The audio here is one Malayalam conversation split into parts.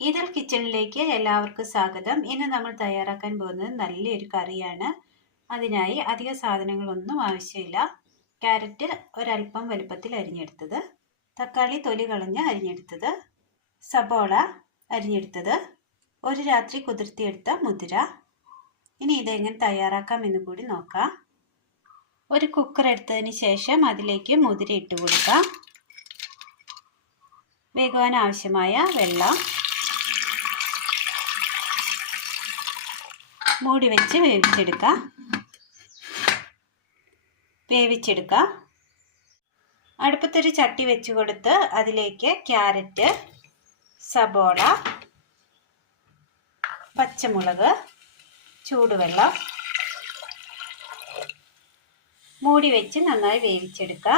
ഈദൽ കിച്ചണിലേക്ക് എല്ലാവർക്കും സ്വാഗതം. ഇന്ന് നമ്മൾ തയ്യാറാക്കാൻ പോകുന്നത് നല്ലൊരു കറിയാണ്. അതിനായി അധിക സാധനങ്ങളൊന്നും ആവശ്യമില്ല. ക്യാരറ്റ് ഒരല്പം വലുപ്പത്തിൽ അരിഞ്ഞെടുത്തത്. തക്കാളി തൊലി കളഞ്ഞ് അരിഞ്ഞെടുത്തത്. സബോള അരിഞ്ഞെടുത്തത്. ഒരു രാത്രി കുതിർത്തിയെടുത്ത മുതിര. ഇനി ഇതെങ്ങനെ തയ്യാറാക്കാം എന്ന് കൂടി നോക്കാം. ഒരു കുക്കർ എടുത്തതിന് ശേഷം അതിലേക്ക് മുതിര ഇട്ട് കൊടുക്കാം. വേകുവാൻ ആവശ്യമായ വെള്ളം. മൂടി വെച്ച് വേവിച്ചെടുക്കുക വേവിച്ചെടുക്കുക അടുപ്പത്തൊരു ചട്ടി വെച്ച് കൊടുത്ത് അതിലേക്ക് ക്യാരറ്റ് സബോള പച്ചമുളക് ചൂടുവെള്ളം മൂടി വെച്ച് നന്നായി വേവിച്ചെടുക്കുക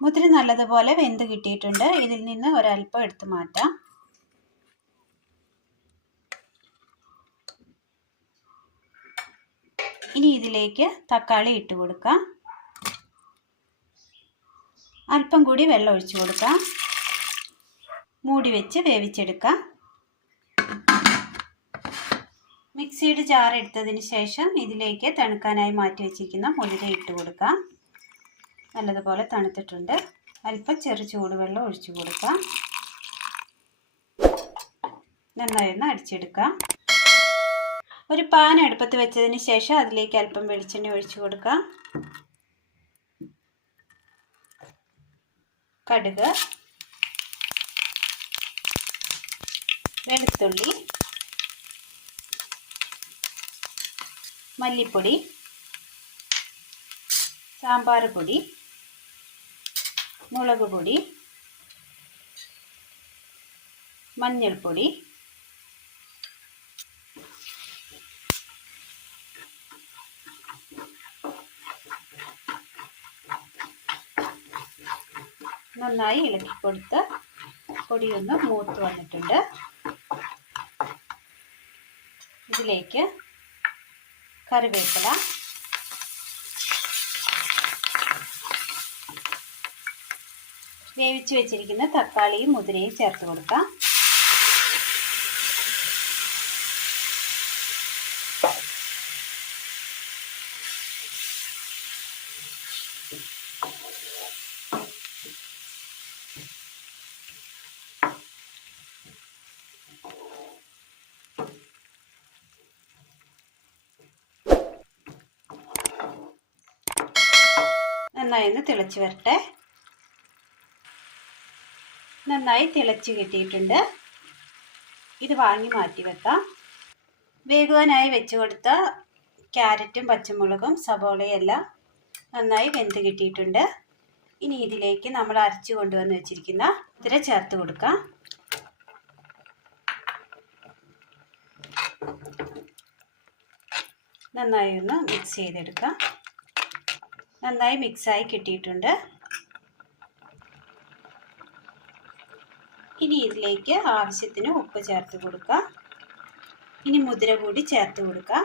മുതിരി നല്ലതുപോലെ വെന്ത് കിട്ടിയിട്ടുണ്ട്. ഇതിൽ നിന്ന് ഒരല്പം എടുത്തു മാറ്റാം. ഇനി ഇതിലേക്ക് തക്കാളി ഇട്ട് കൊടുക്കാം. അല്പം കൂടി വെള്ളം ഒഴിച്ചു കൊടുക്കാം. മൂടി വെച്ച് വേവിച്ചെടുക്കാം. മിക്സിയുടെ ജാർ എടുത്തതിന് ശേഷം ഇതിലേക്ക് തണുക്കാനായി മാറ്റി വെച്ചിരിക്കുന്ന മുതിര ഇട്ട് കൊടുക്കാം. നല്ലതുപോലെ തണുത്തിട്ടുണ്ട്. അല്പം ചെറു ചൂടുവെള്ളം ഒഴിച്ചു കൊടുക്കാം. നന്നായി ഒന്ന് അടിച്ചെടുക്കാം. ഒരു പാൻ അടുപ്പത്ത് വെച്ചതിന് ശേഷം അതിലേക്ക് അല്പം വെളിച്ചെണ്ണ ഒഴിച്ചു കൊടുക്കാം കടുക്. വെളുത്തുള്ളി. മല്ലിപ്പൊടി. സാമ്പാർ പൊടി. മുളക് പൊടി. മഞ്ഞൾപ്പൊടി. നന്നായി ഇളക്കി കൊടുത്ത് പൊടിയൊന്ന് മൂത്ത് വന്നിട്ടുണ്ട്. ഇതിലേക്ക് കറിവേപ്പില വേവിച്ച് വെച്ചിരിക്കുന്ന തക്കാളിയും മുതിരയും ചേർത്ത് കൊടുക്കാം. നന്നായി ഒന്ന് തിളച്ച് വരട്ടെ. നന്നായി തിളച്ച് കിട്ടിയിട്ടുണ്ട്. ഇത് വാങ്ങി മാറ്റി വെക്കാം. വേകുവാനായി വെച്ച് കൊടുത്ത ക്യാരറ്റും പച്ചമുളകും സവോളയും എല്ലാം നന്നായി വെന്ത് കിട്ടിയിട്ടുണ്ട്. ഇനി ഇതിലേക്ക് നമ്മൾ അരച്ചു കൊണ്ടുവന്ന് വെച്ചിരിക്കുന്ന ഇതിര ചേർത്ത് കൊടുക്കാം. നന്നായി ഒന്ന് മിക്സ് ചെയ്തെടുക്കാം. നന്നായി മിക്സായി കിട്ടിയിട്ടുണ്ട്. ഇനി ഇതിലേക്ക് ആവശ്യത്തിന് ഉപ്പ് ചേർത്ത് കൊടുക്കാം. ഇനി മുതിര കൂടി ചേർത്ത് കൊടുക്കാം.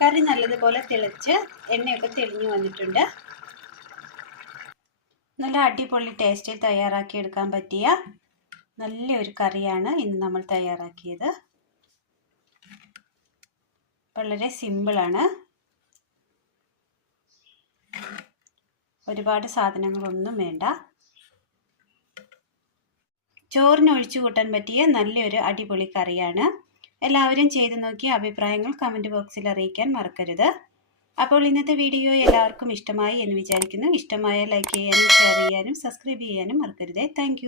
കറി നല്ലതുപോലെ തിളച്ച് എണ്ണയൊക്കെ തെളിഞ്ഞു വന്നിട്ടുണ്ട്. നല്ല അടിപൊളി ടേസ്റ്റിൽ തയ്യാറാക്കി എടുക്കാൻ പറ്റിയ നല്ലൊരു കറിയാണ് ഇന്ന് നമ്മൾ തയ്യാറാക്കിയത്. വളരെ സിമ്പിളാണ് ഒരുപാട് സാധനങ്ങളൊന്നും വേണ്ട. ചോറിന് ഒഴിച്ചു കൂട്ടാൻ പറ്റിയ നല്ലൊരു അടിപൊളി കറിയാണ്. എല്ലാവരും ചെയ്തു നോക്കി അഭിപ്രായങ്ങൾ കമന്റ് ബോക്സിൽ അറിയിക്കാൻ മറക്കരുത്. അപ്പോൾ ഇന്നത്തെ വീഡിയോ എല്ലാവർക്കും ഇഷ്ടമായി എന്ന് വിചാരിക്കുന്നു. ഇഷ്ടമായ ലൈക്ക് ചെയ്യാനും ഷെയർ ചെയ്യാനും സബ്സ്ക്രൈബ് ചെയ്യാനും മറക്കരുതേ. താങ്ക്